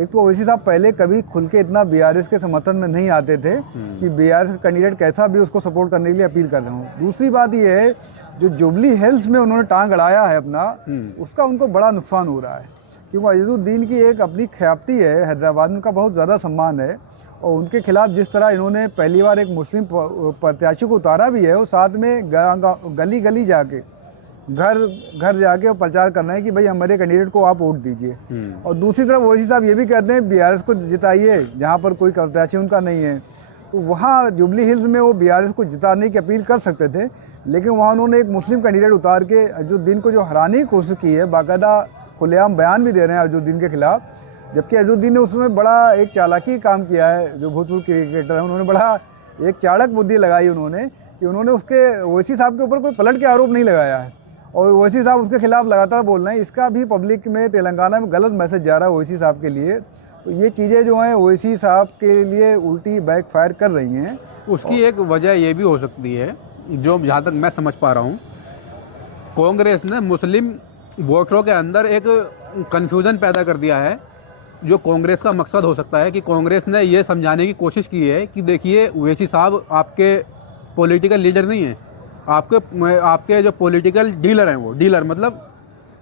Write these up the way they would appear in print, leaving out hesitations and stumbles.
एक तो ओवैसी साहब पहले कभी खुल के इतना बीआरएस के समर्थन में नहीं आते थे कि बीआरएस का कैंडिडेट कैसा भी उसको सपोर्ट करने के लिए अपील कर रहे हूँ। दूसरी बात ये है, जो जुबली हिल्स में उन्होंने टांग अड़ाया है अपना, उसका उनको बड़ा नुकसान हो रहा है, क्योंकि अजीजुद्दीन की एक अपनी ख्याति है, हैदराबाद में उनका बहुत ज़्यादा सम्मान है, और उनके खिलाफ जिस तरह इन्होंने पहली बार एक मुस्लिम प्रत्याशी को उतारा भी है, वो साथ में गली गली जाके घर घर जाके प्रचार करना है कि भाई हमारे कैंडिडेट को आप वोट दीजिए। और दूसरी तरफ ओवैसी साहब ये भी कहते हैं बीआरएस को जिताइए जहाँ पर कोई प्रत्याशी उनका नहीं है, तो वहाँ जुबली हिल्स में वो बीआरएस को जिताने की अपील कर सकते थे, लेकिन वहाँ उन्होंने एक मुस्लिम कैंडिडेट उतार के अजहरुद्दीन को जो हराने की कोशिश की है, बाकायदा खुलेआम बयान भी दे रहे हैं अजहरुद्दीन के खिलाफ, जबकि अजहरुद्दीन ने उसमें बड़ा एक चालाकी काम किया है। जो भूतपूर्व क्रिकेटर हैं उन्होंने बड़ा एक चाणक बुद्धि लगाई उन्होंने, कि उन्होंने उसके ओवैसी साहब के ऊपर कोई पलट के आरोप नहीं लगाया है, और ओवैसी साहब उसके खिलाफ लगातार बोल रहे हैं। इसका भी पब्लिक में तेलंगाना में गलत मैसेज जा रहा है ओवैसी साहब के लिए। तो ये चीज़ें जो हैं ओवैसी साहब के लिए उल्टी बैकफायर कर रही हैं। उसकी एक वजह ये भी हो सकती है, जो जहाँ तक मैं समझ पा रहा हूँ, कांग्रेस ने मुस्लिम वोटरों के अंदर एक कन्फ्यूज़न पैदा कर दिया है। जो कांग्रेस का मकसद हो सकता है कि कांग्रेस ने ये समझाने की कोशिश की है कि देखिए ओवैसी साहब आपके पॉलिटिकल लीडर नहीं हैं, आपके जो पॉलिटिकल डीलर हैं, वो डीलर मतलब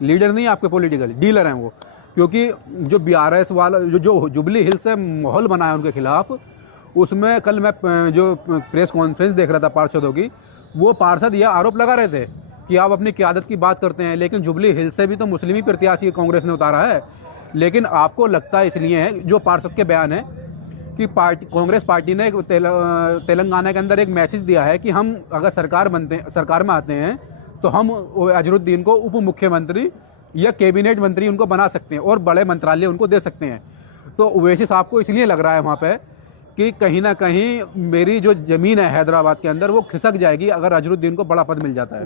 लीडर नहीं, आपके पॉलिटिकल डीलर हैं वो। क्योंकि जो बीआरएस वाला जो जुबली हिल्स से माहौल बना है उनके खिलाफ, उसमें कल मैं जो प्रेस कॉन्फ्रेंस देख रहा था पार्षदों की, वो पार्षद यह आरोप लगा रहे थे कि आप अपनी क़यादत की बात करते हैं, लेकिन जुबली हिल्स से भी तो मुस्लिम ही प्रत्याशी कांग्रेस ने उतारा है। लेकिन आपको लगता है इसलिए है, जो पार्षद के बयान है कि कांग्रेस पार्टी ने तेलंगाना के अंदर एक मैसेज दिया है कि हम अगर सरकार में आते हैं तो हम अजहरुद्दीन को उप मुख्यमंत्री या कैबिनेट मंत्री उनको बना सकते हैं और बड़े मंत्रालय उनको दे सकते हैं। तो ओवैसी साहब को इसलिए लग रहा है वहाँ पे कि कहीं ना कहीं मेरी जो ज़मीन है हैदराबाद के अंदर वो खिसक जाएगी अगर अजहरुद्दीन को बड़ा पद मिल जाता है।